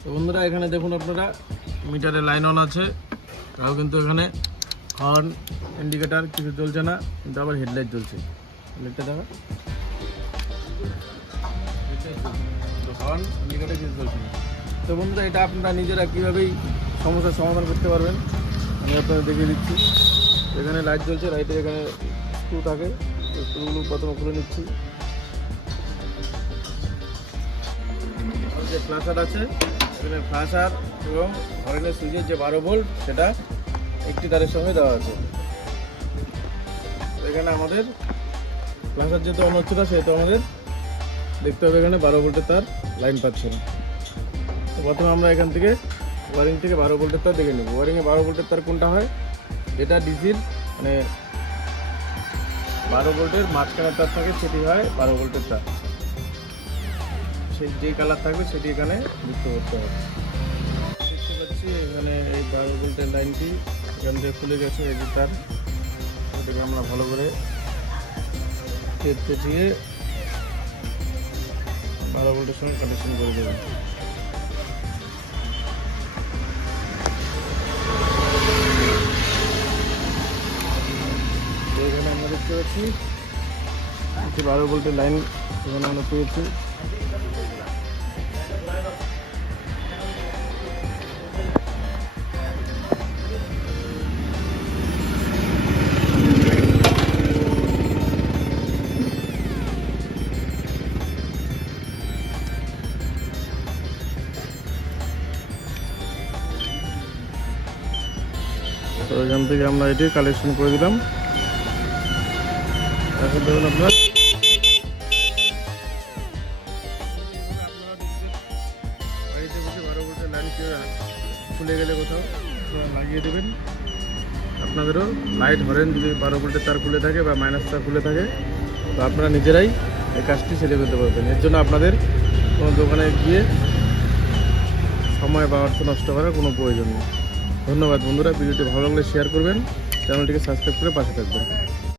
তো বন্ধুরা এখানে দেখুন আপনারা মিটারে লাইন অন আছে, তাও কিন্তু এখানে হর্ন ইন্ডিকেটার কিছু চলছে না, কিন্তু আবার হেডলাইট জ্বলছে। লাইটটা দেখা, হর্ন ইন্ডিকেটার কিছু চলছে না। তো বন্ধুরা এটা আপনারা নিজেরা কীভাবেই সমস্যার সমাধান করতে পারবেন আমি আপনাদের দেখিয়ে দিচ্ছি। এখানে লাইট জ্বলছে, লাইটের এখানে স্ক্রু থাকে, স্ক্রুগুলো প্রথমে খুলে নিচ্ছি। যে ফ্ল্যাশার আছে এখানে ফ্ল্যাশার এবং হর্নের সুইচের যে 12 ভোল্ট সেটা একটি তারের সঙ্গে দেওয়া আছে। এখানে আমাদের ফ্ল্যাশার যেহেতু অন হচ্ছে না, সেহেতু আমাদের দেখতে হবে এখানে 12 ভোল্টের তার লাইন পাচ্ছে না। তো প্রথমে আমরা এখান থেকে ওয়ারিং থেকে 12 ভোল্টের তার দেখে নেব। ওয়ারিংয়ে 12 ভোল্টের তার কোনটা হয়, যেটা ডিসির মানে 12 ভোল্টের মাঝখানের তার থাকে সেটি হয় 12 ভোল্টের তার। সেই যে কালার থাকবে সেটি এখানে যুক্ত করতে হবে। দেখতে পাচ্ছি এখানে এই 12 ভোল্টের লাইনটি এখান থেকে খুলে গেছে, এই যে তার, এটাকে আমরা ভালো করে টেপ পেঁচিয়ে 12 ভোল্টের সঙ্গে কানেকশন করে দেবেন। এখানে আমরা দেখতে পাচ্ছি 12 ভোল্টের লাইন এখানে আমরা পেয়েছি। তো এখান থেকে আমরা এটি কালেকশন করে দিলাম। এখন ধরুন আপনার বাড়িতে বসে 12 ভোল্টের লাইন খুলে গেলে কোথাও লাগিয়ে দেবেন। আপনাদেরও লাইট হরেন যদি 12 ভোল্টের তার খুলে থাকে বা মাইনাস তার খুলে থাকে, তো আপনারা নিজেরাই এই কাজটি সেরে ফেলতে পারবেন। এর জন্য আপনাদের কোনো দোকানে গিয়ে সময় বা অর্থ নষ্ট করার কোনো প্রয়োজন নেই। ধন্যবাদ বন্ধুরা, ভিডিওটি ভালো লাগলে শেয়ার করবেন, চ্যানেলটিকে সাবস্ক্রাইব করে পাশে থাকবেন।